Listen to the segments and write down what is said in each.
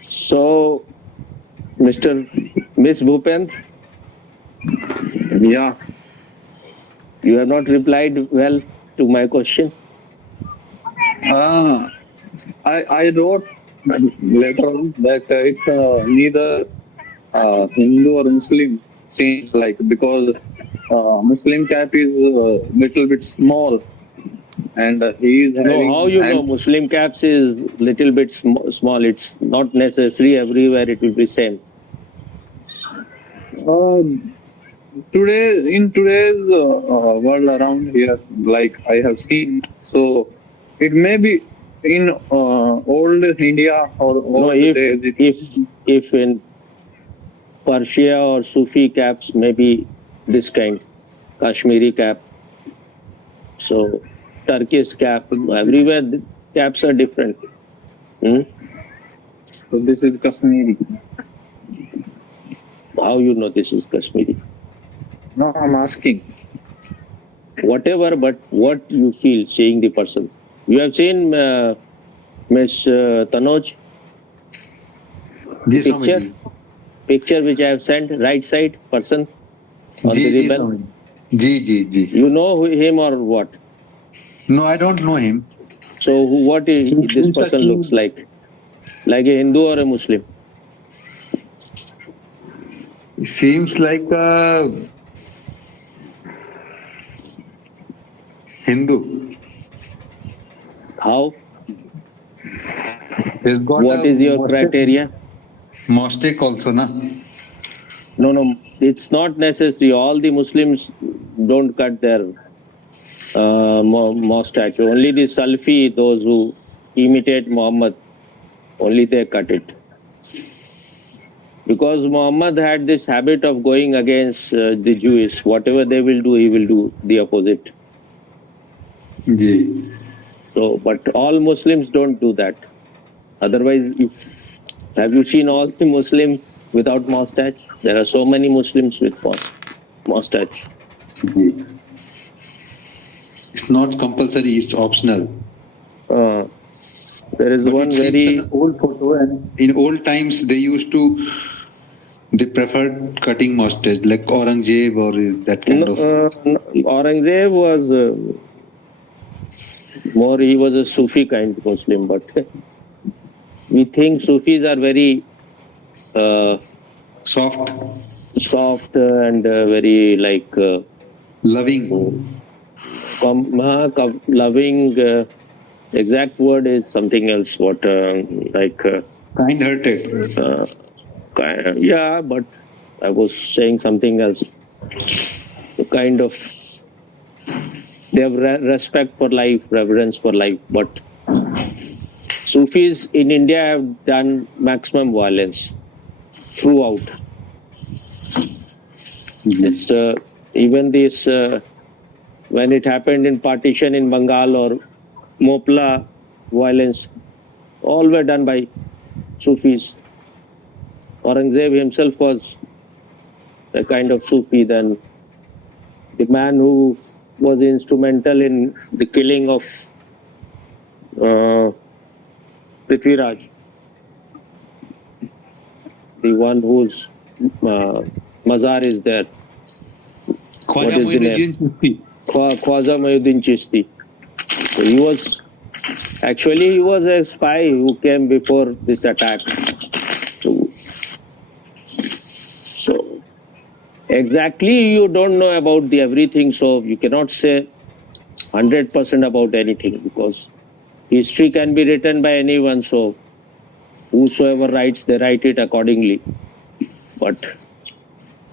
So, Miss Bhupend, Yeah, you have not replied well to my question. uh, I wrote later on that it's neither Hindu or Muslim seems like because Muslim cap is little bit small and he is No, how having you know and Muslim caps is little bit small. It's not necessary everywhere. It will be same. uh, today in today's world around here like I have seen so it may be in old India or No, old days it if in Persia or Sufi caps, maybe this kind, Kashmiri cap. So Turkish cap. Everywhere the caps are different. Hmm? so this is Kashmiri. How you know this is Kashmiri? No, I'm asking. Whatever, but what you feel seeing the person. You have seen Miss Tanoj ji Swami picture, ji picture which I have sent, right side person on ji the ji ribbon. Swami ji ji ji You know him or what? No, I don't know him. So what this Seems person looks like a Hindu or a Muslim? like a Hindu. How? He's got What a is your criteria? mosaic also, na? No, it's not necessary. All the Muslims don't cut their mustache. Only the Salfi, those who imitate Muhammad, only they cut it. Because Muhammad had this habit of going against the Jews. Whatever they will do, he will do the opposite. Ji So, but all Muslims don't do that. Otherwise, have you seen all the Muslims without mustache? There are so many Muslims with mustache. Ji It's not compulsory, it's optional. There is But one it seems very an old photo, and in old times they preferred cutting mustache, like Aurangzeb or that kind of. Aurangzeb was more. He was a Sufi kind of Muslim, but we think Sufis are very Soft, and very like loving. loving. Exact word is something else. What Kind-hearted. yeah, but I was saying something else. Kind of they have respect for life, reverence for life, but Sufis in India have done maximum violence throughout. It's even this when it happened in partition in Bengal or Mopla violence, all were done by Sufis. Aurangzeb himself was a kind of Sufi. Then the man who was instrumental in the killing of Prithviraj, the one whose mazar is there. What is the name? Khwaja Muhyiddin Chishti. So he was a spy who came before this attack. So exactly you don't know about the everything, so you cannot say 100% about anything because history can be written by anyone. So whosoever writes, they write it accordingly. But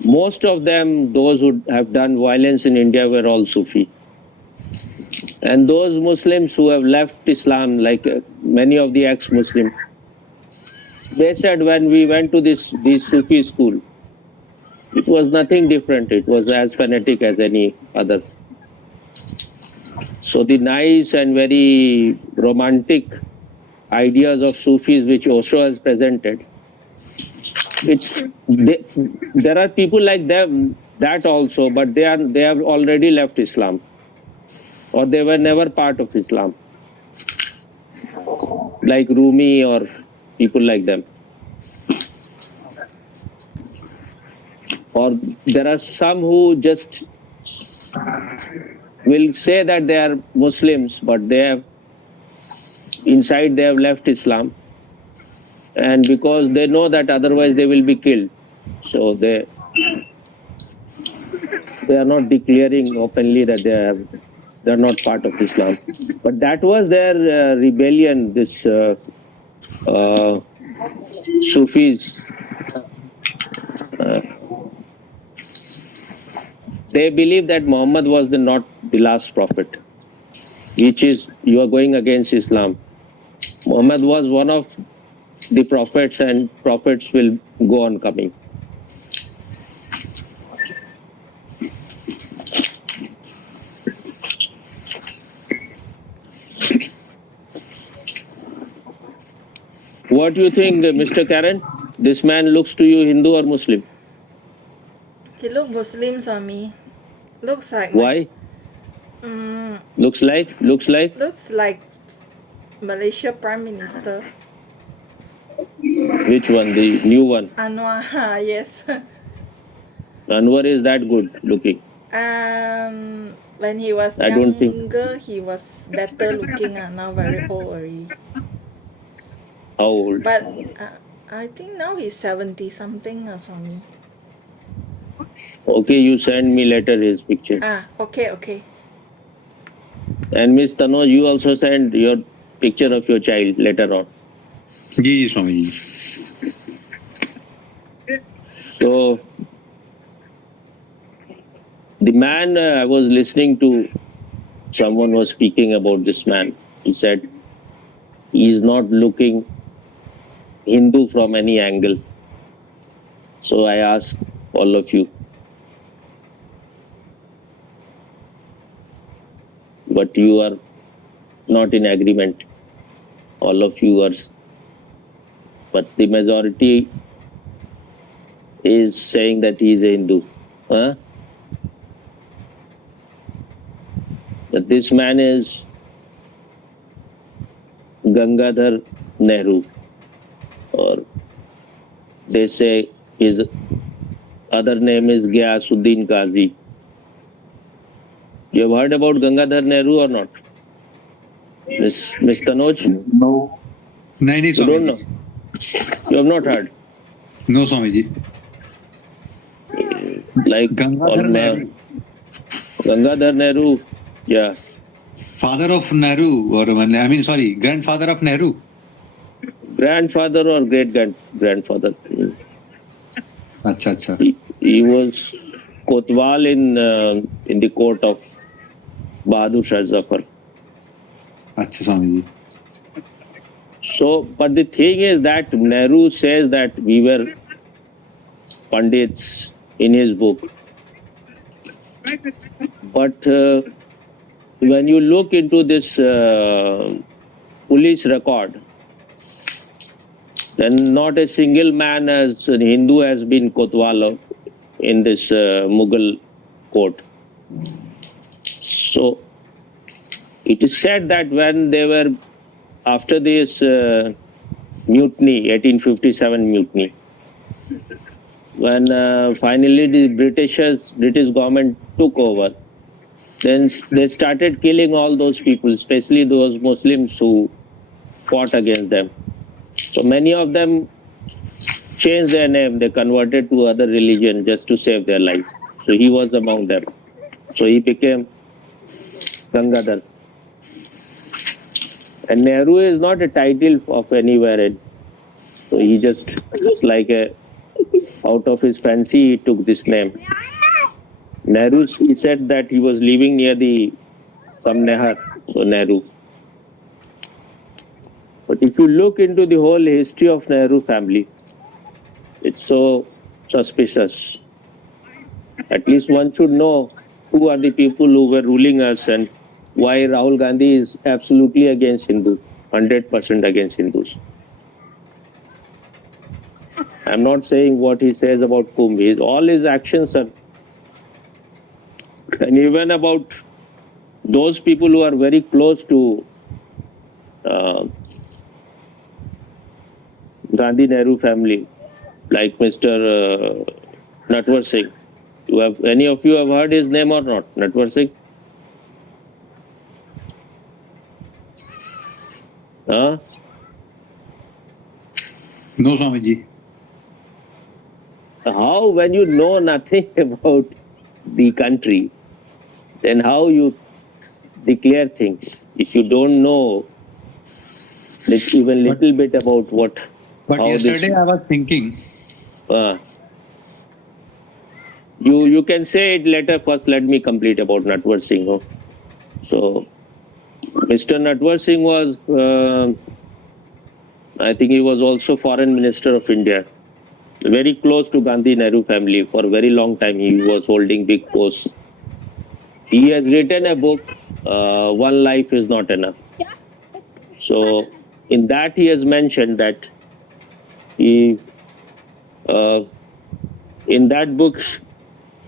most of them, those who have done violence in India, were all Sufi. And those Muslims who have left Islam, like many of the ex-Muslims, they said when we went to this Sufi school, it was nothing different. It was as fanatic as any other. So the nice and very romantic ideas of Sufis which Osho has presented, there are people like them that also, but they have already left Islam, or they were never part of Islam, like Rumi or people like them. or there are some who just will say that they are Muslims, but they have inside they have left Islam, and because they know that otherwise they will be killed, so they are not declaring openly that they are not part of Islam. But that was their rebellion. This Sufis. They believe that Muhammad was not the last prophet, which is you are going against Islam. Muhammad was one of the prophets, and prophets will go on coming. What do you think, Mr. Karen? This man looks to you Hindu or Muslim? He look Muslim, Swami. Looks like Why? Looks like? looks like Malaysia Prime Minister Which one? The new one? Anwar. Yes. Anwar is that good looking? When he was I don't think- younger, he was better looking. Now very old already. How old? But I think now he's 70 something, Swami. Okay, you send me later his picture. Okay. And Miss Tanoj, you also send your picture of your child later on. Ji Swami ji. So, the man I was listening to, someone was speaking about this man. He said he is not looking Hindu from any angle. So I ask all of you, but you are not in agreement. All of you are, but the majority is saying that he is a Hindu. Huh? But this man is Gangadhar Nehru, or they say his other name is Ghiyasuddin Qazi. You have heard about Gangadhar Nehru or not? Miss Tanoj? No. नहीं नहीं You Swami don't ji. know? You have not heard? No Swami ji. Like Gangadhar Nehru. Gangadhar Nehru, yeah. Father of Nehru, or I mean, sorry, grandfather of Nehru. Grandfather or great grandfather. अच्छा अच्छा. He was Kotwal in the court of Bahadur Shah Zafar. अच्छा Swami ji. So, but the thing is that Nehru says that we were Pandits in his book. But when you look into this police record, then not a single man as a Hindu has been Kotwal in this Mughal court. So, it is said that when they were after this mutiny, 1857 mutiny, when finally the British government took over, then they started killing all those people, especially those Muslims who fought against them. So many of them changed their name, they converted to other religion just to save their life. So he was among them. So he became Gangadhar. And Nehru is not a title of anywhere. So he just like out of his fancy, he took this name. Nehru, he said that he was living near some Nehar, so Nehru. But if you look into the whole history of Nehru family, it's so suspicious. At least one should know who are the people who were ruling us and why Rahul Gandhi is absolutely against Hindus, 100% against Hindus. I'm not saying what he says about Kumbh. All his actions are, and even about those people who are very close to Gandhi Nehru family, like Mr. Natwar Singh. Any of you have heard his name or not? Natwar Singh? Huh? No, Swamiji. How, when you know nothing about the country, then how you declare things? If you don't know even little bit about what, But how yesterday this, I was thinking, you can say it later. First, let me complete about Natwar Singh. No? So, Mr. Natwar Singh was, I think he was also Foreign Minister of India. Very close to Gandhi Nehru family for a very long time. He was holding big posts. He has written a book, One Life is Not Enough. So in that he has mentioned that he, in that book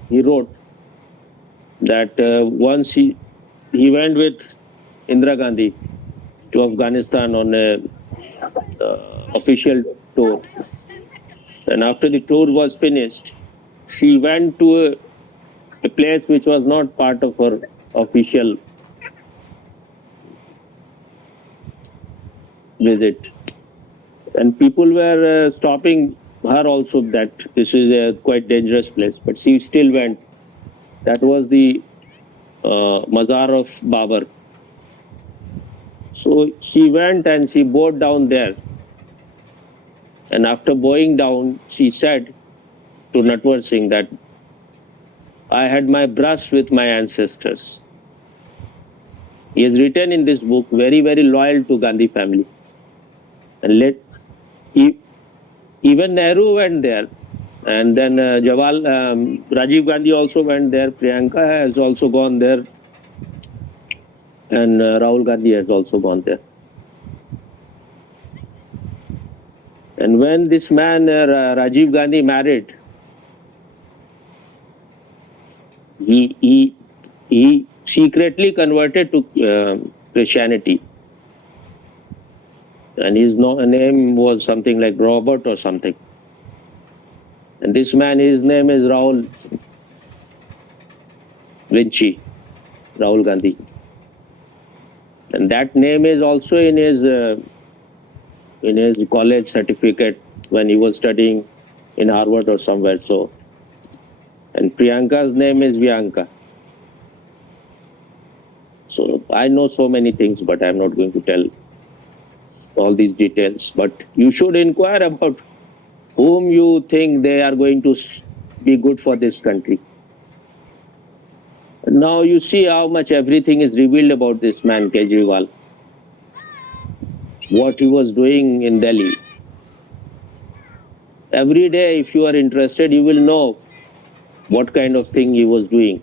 he wrote that once he went with Indira Gandhi to Afghanistan on a official tour, and after the tour was finished, she went to a place which was not part of her official visit, and people were stopping her also that this is a quite dangerous place, but she still went. That was the Mazar of Babar. So she went and she bowed down there, and after bowing down, she said to Natwar Singh that I had my brush with my ancestors. He has written in this book, very, very loyal to Gandhi family. And even Nehru went there. And then Rajiv Gandhi also went there. Priyanka has also gone there. And Rahul Gandhi has also gone there. And when this man, Rajiv Gandhi, married, he secretly converted to Christianity. And his name was something like Robert or something. And this man, his name is Rahul Vinci, Rahul Gandhi. And that name is also in his college certificate when he was studying in Harvard or somewhere. So, and Priyanka's name is Bianca. So I know so many things, but I'm not going to tell all these details. But you should inquire about whom you think they are going to be good for this country. Now you see how much everything is revealed about this man, Kejriwal. What he was doing in Delhi. Every day, if you are interested, you will know what kind of thing he was doing.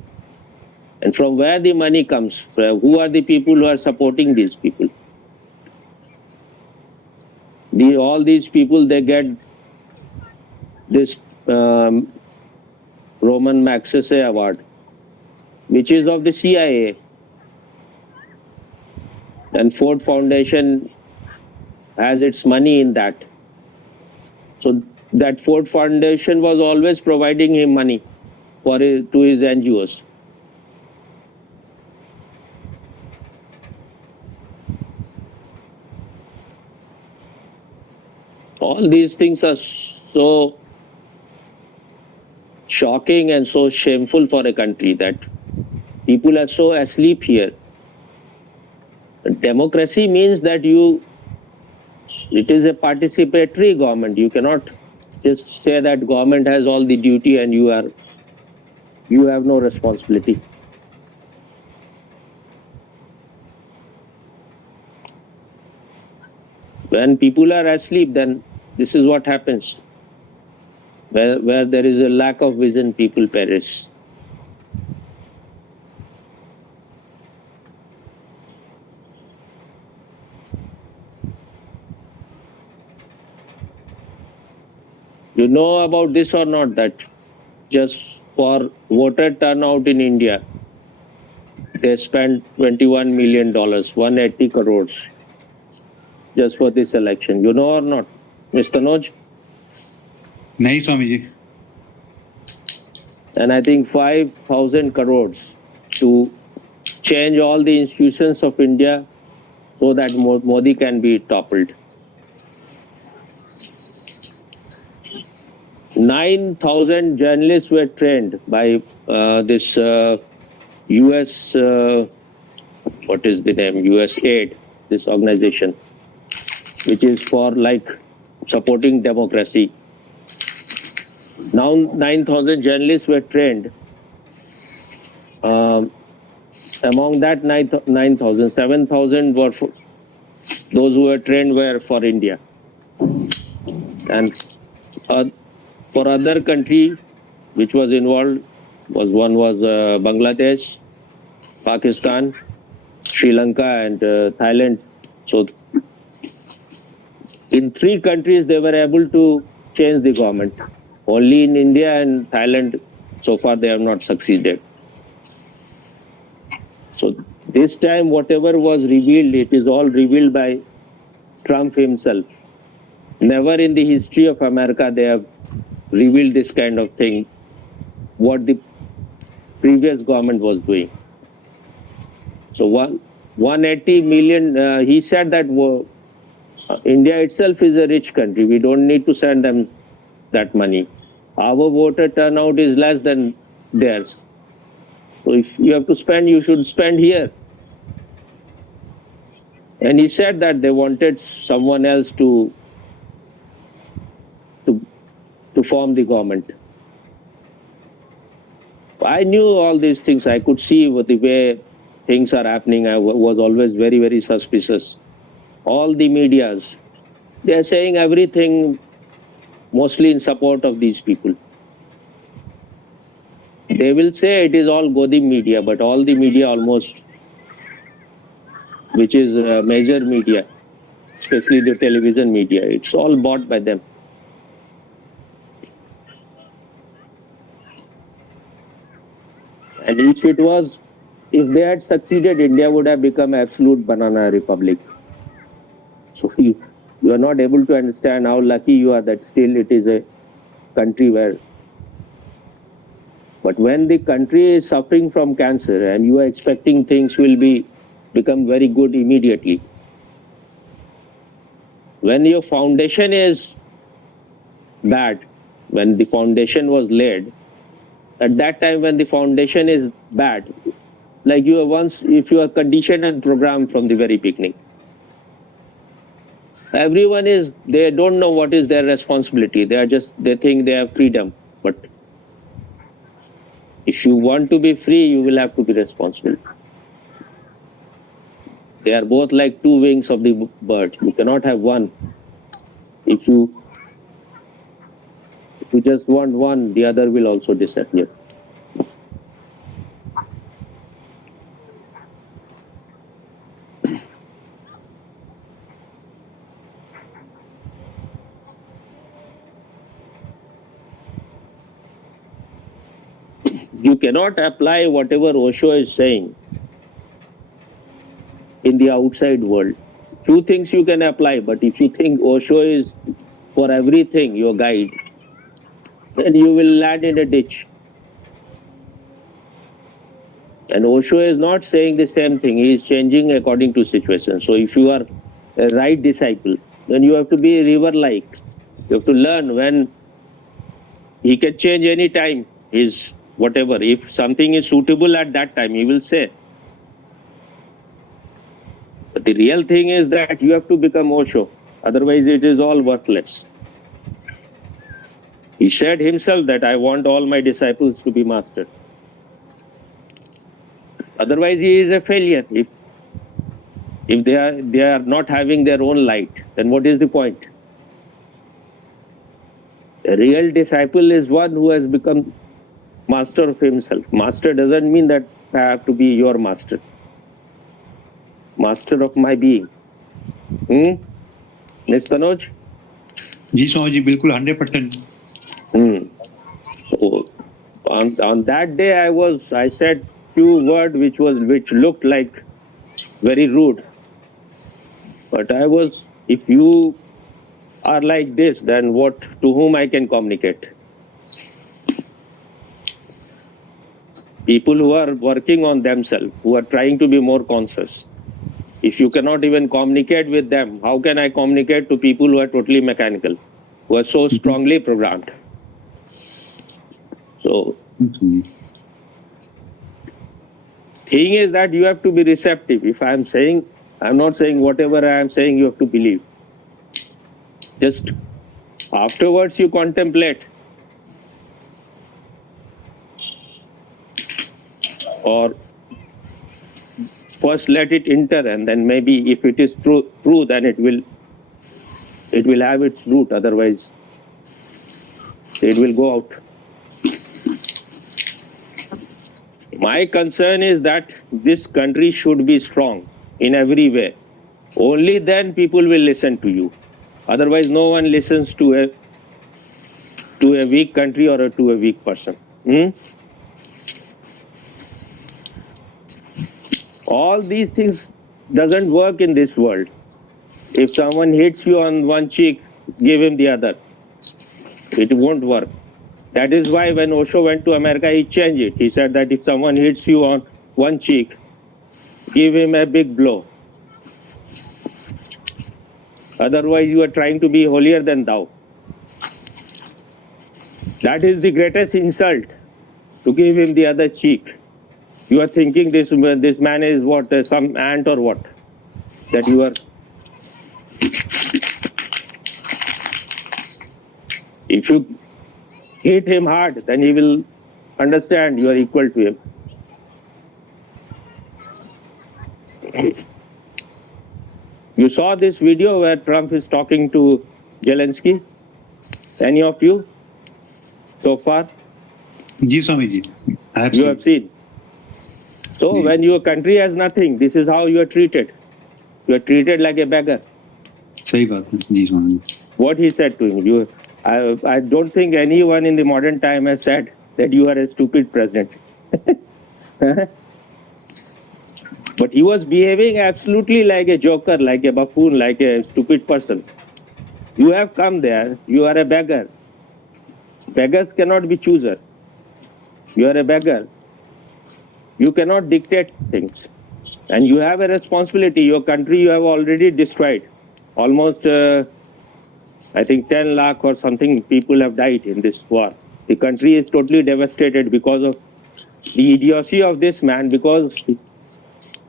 And from where the money comes, who are the people who are supporting these people? All these people, they get this Roman Magsaysay award, which is of the CIA. And Ford Foundation has its money in that. So that Ford Foundation was always providing him money to his NGOs. All these things are so shocking and so shameful for a country that people are so asleep here. Democracy means that it is a participatory government. You cannot just say that government has all the duty and you have no responsibility. When people are asleep, then this is what happens. Where there is a lack of vision, people perish. You know about this or not, that just for voter turnout in India, they spent $21 million, 180 crores, just for this election. You know or not, Mr. Noj? nahi Swamiji. and I think 5,000 crores to change all the institutions of India so that Modi can be toppled. 9,000 journalists were trained by this US, what is the name? US Aid, this organization, which is for like supporting democracy. Now 9,000 journalists were trained. Among that 9,000, 7,000 were for, those who were trained were for India. And for other country which was involved was Bangladesh, Pakistan, Sri Lanka, and Thailand. So in 3 countries they were able to change the government. Only in India and Thailand so far they have not succeeded. So this time whatever was revealed, it is all revealed by Trump himself. Never in the history of America they have revealed this kind of thing, what the previous government was doing. So 180 million, he said that India itself is a rich country. We don't need to send them that money. Our voter turnout is less than theirs. So if you have to spend, you should spend here. And he said that they wanted someone else to form the government. I knew all these things. I could see the way things are happening. I was always very, very suspicious. All the medias, they are saying everything mostly in support of these people. They will say it is all Godi media, but all the media almost, which is major media, especially the television media, it's all bought by them. And if they had succeeded, India would have become absolute banana republic. So you are not able to understand how lucky you are that still it is a country where. But when the country is suffering from cancer and you are expecting things will become very good immediately, when your foundation is bad, when the foundation was laid, at that time when the foundation is bad, like you are if you are conditioned and programmed from the very beginning, everyone they don't know what is their responsibility. They think they have freedom. But if you want to be free, you will have to be responsible. They are both like 2 wings of the bird. You cannot have one. If you just want one, the other will also disappear. You cannot apply whatever Osho is saying in the outside world. 2 things you can apply, but if you think Osho is for everything your guide, then you will land in a ditch. And Osho is not saying the same thing. He is changing according to situation. So if you are a right disciple, then you have to be river-like. You have to learn when he can change any time. His whatever. If something is suitable at that time, he will say. But the real thing is that you have to become Osho. Otherwise, it is all worthless. He said himself that I want all my disciples to be mastered. Otherwise, he is a failure. If they are not having their own light, then what is the point? A real disciple is one who has become master of himself. Master doesn't mean that I have to be your master. Master of my being. Miss Tanoj? जी स्वामी जी बिल्कुल 100%. So on that day I said few words which looked like very rude. But if you are like this, then to whom I can communicate? People who are working on themselves, who are trying to be more conscious. If you cannot even communicate with them, how can I communicate to people who are totally mechanical, who are so strongly programmed? So, thing is that you have to be receptive. If I am saying, I'm not saying whatever I am saying, you have to believe. Just afterwards you contemplate. Or first let it enter, and then maybe if it is true, then it will have its root. Otherwise, it will go out. My concern is that this country should be strong in every way. Only then people will listen to you. Otherwise, no one listens to a weak country or to a weak person. All these things doesn't work in this world. If someone hits you on one cheek, give him the other. It won't work. That is why when Osho went to America, he changed it. He said that if someone hits you on one cheek, give him a big blow. Otherwise, you are trying to be holier than thou. That is the greatest insult, to give him the other cheek. You are thinking this man is what, some ant or what? That you are. If you hit him hard, then he will understand you are equal to him. You saw this video where Trump is talking to Zelensky? Any of you so far? Ji Swamiji, I have You seen. have seen. So when your country has nothing, this is how you are treated. You are treated like a beggar. सही बात है जी स्वामी. What he said to him. I don't think anyone in the modern time has said that you are a stupid president. But he was behaving absolutely like a joker, like a buffoon, like a stupid person. You have come there, you are a beggar. Beggars cannot be choosers. You are a beggar. You cannot dictate things. And you have a responsibility. Your country you have already destroyed. Almost, I think 10 lakh or something people have died in this war. The country is totally devastated because of the idiocy of this man, because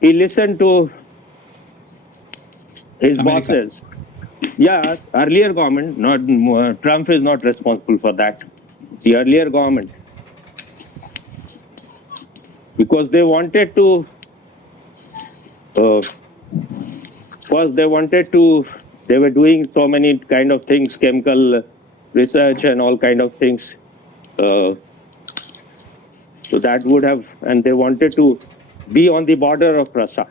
he listened to his America. bosses. Yeah, earlier government, not Trump is not responsible for that. The earlier government. Because they wanted to, first they were doing so many kind of things, chemical research and all kind of things. So that would have, and they wanted to be on the border of Russia,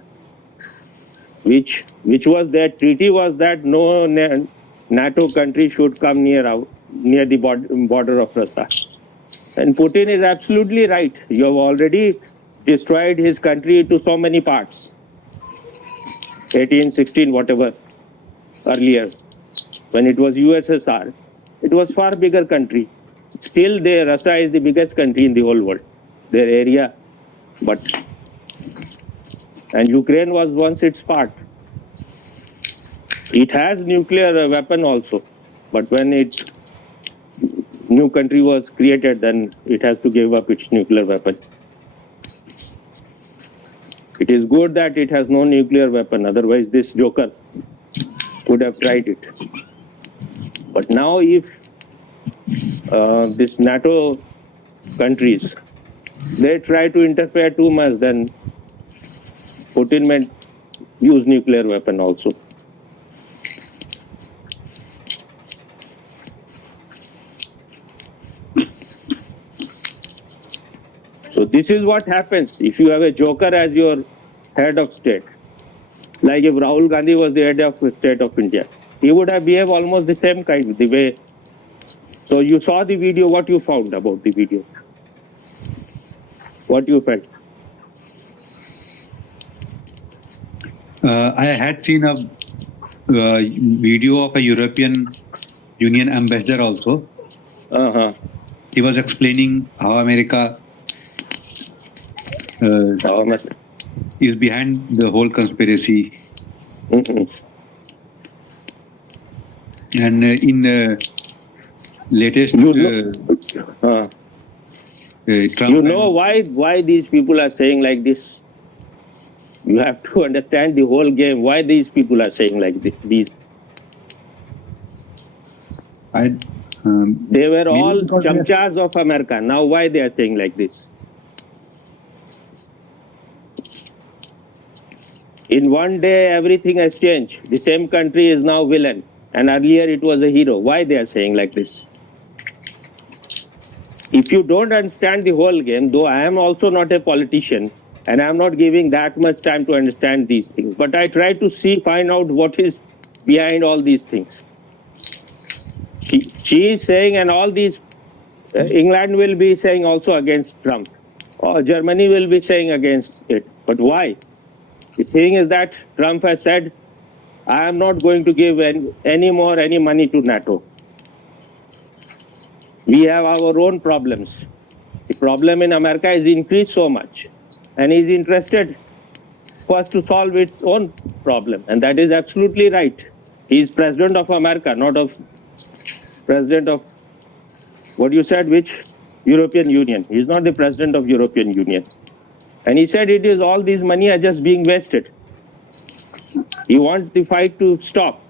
which was their treaty was that no NATO country should come near the border of Russia. And Putin is absolutely right. You have already destroyed his country to so many parts. 18, 16, whatever, earlier. When it was USSR, it was far bigger country. Still, Russia is the biggest country in the whole world, their area. And Ukraine was once its part. It has nuclear weapon also, but when new country was created, then it has to give up its nuclear weapon. It is good that it has no nuclear weapon, otherwise this joker would have tried it. But now if this NATO countries, they try to interfere too much, then Putin may use nuclear weapon also. So this is what happens if you have a joker as your head of state. Like if Rahul Gandhi was the head of the state of India, he would have behaved almost the same kind, the way. So you saw the video, what you found about the video? What you felt? I had seen a video of a European Union ambassador also. Uh-huh. He was explaining how America is behind the whole conspiracy. Mhm. And in latest You know, Trump you know why these people are saying like this? You have to understand the whole game. Why these people are saying like this? They were maybe all because they are- chamchas of America. Now why they are saying like this? In one day, everything has changed. The same country is now villain, and earlier it was a hero. Why they are saying like this? If you don't understand the whole game, though I am also not a politician, and I am not giving that much time to understand these things, but I try to find out what is behind all these things. She is saying, and all these, England will be saying also against Trump, or Germany will be saying against it. But why? The thing is that Trump has said, I am not going to give any money to NATO. We have our own problems. The problem in America is increased so much, and he's interested first to solve its own problem, and that is absolutely right. He is president of America, not of president of what you said, which European Union. He is not the president of European Union, and he said it is all these money are just being wasted. He wants the fight to stop.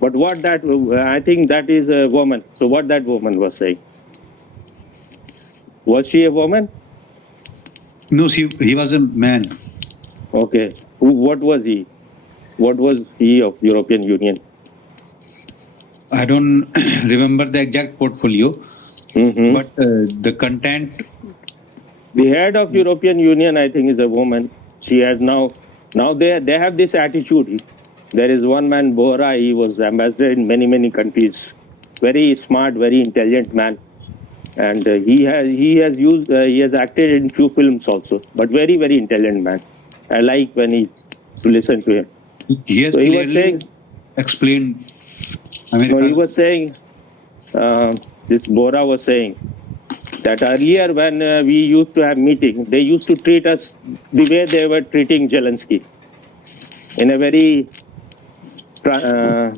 But what that, I think that is a woman. So what that woman was saying? Was she a woman? No, he was a man. Okay. What was he? What was he of European Union? I don't remember the exact portfolio, Mhm. but the content. The head of European Union, I think, is a woman. She has now they have this attitude. There is one man, Bora. He was ambassador in many countries. Very smart, very intelligent man, and he has acted in few films also. But very intelligent man. I like when to listen to him. He has So he was clearly saying, explained no, he America. was saying, this Bora was saying that earlier when we used to have meetings, they used to treat us the way they were treating Zelensky, in a very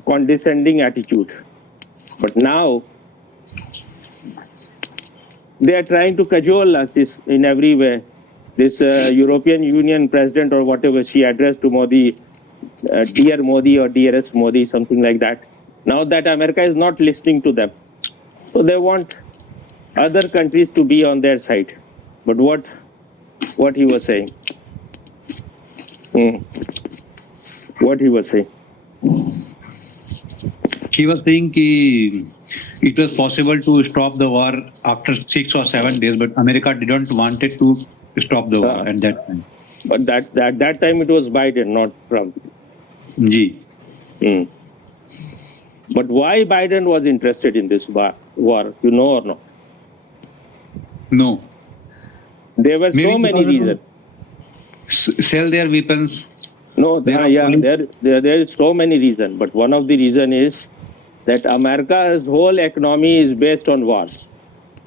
condescending attitude. But now they are trying to cajole us in every way. This European Union president or whatever, she addressed to Modi, dear Modi or dearest Modi, something like that. Now that America is not listening to them, so they want other countries to be on their side. But what he was saying? What he was saying? He was saying it was possible to stop the war after 6 or 7 days, but America didn't want it to stop the war at that time. But that time it was Biden, not Trump. Ji. But why Biden was interested in this war, you know or not? No. There were so many reasons. Sell their weapons. No, there is so many reasons. But one of the reasons is that America's whole economy is based on wars.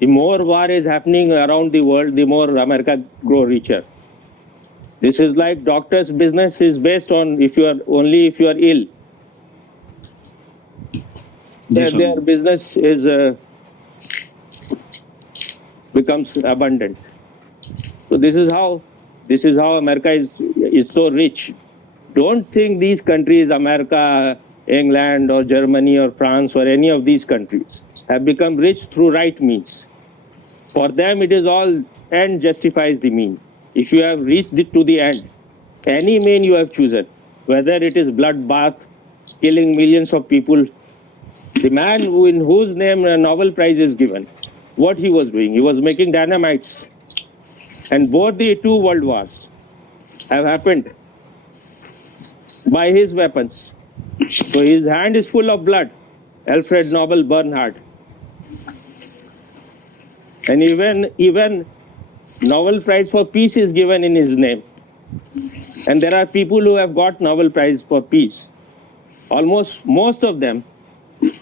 The more war is happening around the world, the more America grow richer. This is like doctor's business is based on if you are ill. Their business is becomes abundant. So this is how America is so rich. Don't think these countries, America, England or Germany or France or any of these countries, have become rich through right means. For them, it is all end justifies the mean. If you have reached to the end, any mean you have chosen, whether it is bloodbath, killing millions of people, the man in whose name a Nobel Prize is given, what he was doing, he was making dynamites. And both the two world wars have happened by his weapons. So his hand is full of blood, Alfred Nobel Bernhard. And even Nobel Prize for Peace is given in his name. And there are people who have got Nobel Prize for Peace. Most of them,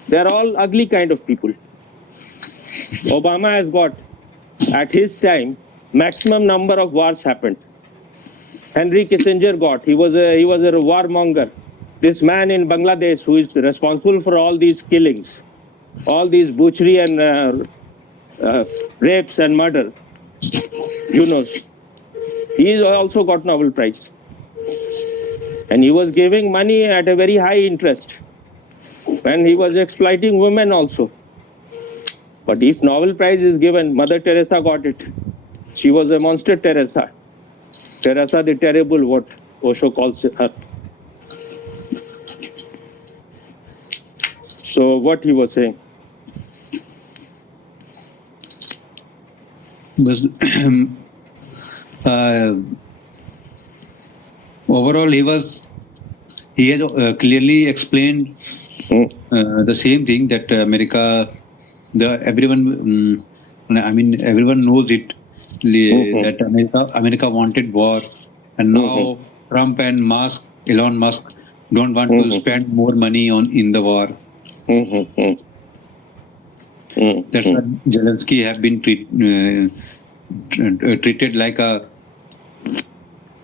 they're all ugly kind of people. Obama has got, at his time, maximum number of wars happened. Henry Kissinger he was a warmonger. This man in Bangladesh who is responsible for all these killings, all these butchery and rapes and murder, Yunus, he also got Nobel Prize. And he was giving money at a very high interest. And he was exploiting women also. But if Nobel Prize is given, Mother Teresa got it. She was a monster Teresa. Teresa the Terrible, what Osho calls her. So what he was saying? Was overall he has clearly explained the same thing that America, everyone knows it, that America wanted war, and now Trump and Elon Musk don't want to spend more money in the war. That's why Zelensky have been treated like a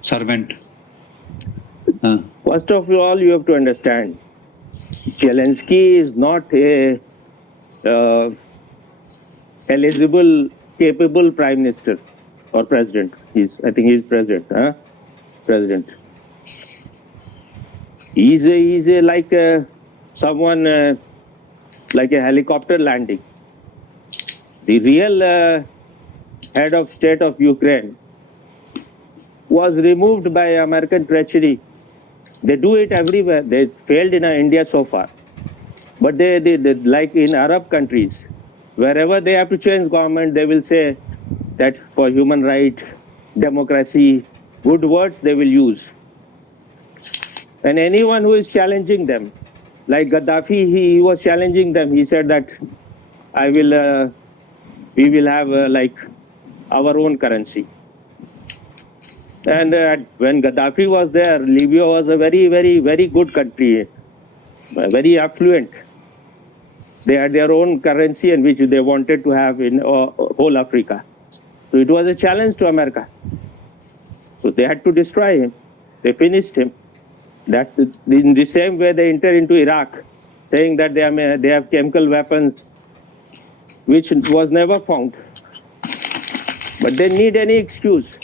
servant. First of all, you have to understand, Zelensky is not a eligible, capable prime minister or president. I think he's president. President. He's like someone like a helicopter landing. The real head of state of Ukraine was removed by American treachery. They do it everywhere. They failed in India so far. But they like in Arab countries, wherever they have to change government, they will say that for human right, democracy, good words they will use. And anyone who is challenging them, like Gaddafi, he was challenging them. He said that we will have like our own currency. And when Gaddafi was there, Libya was a very, very, very good country, very affluent. They had their own currency and which they wanted to have in whole Africa. So it was a challenge to America. So they had to destroy him. They finished him. That in the same way they enter into Iraq, saying that they have chemical weapons, which was never found. But they need any excuse.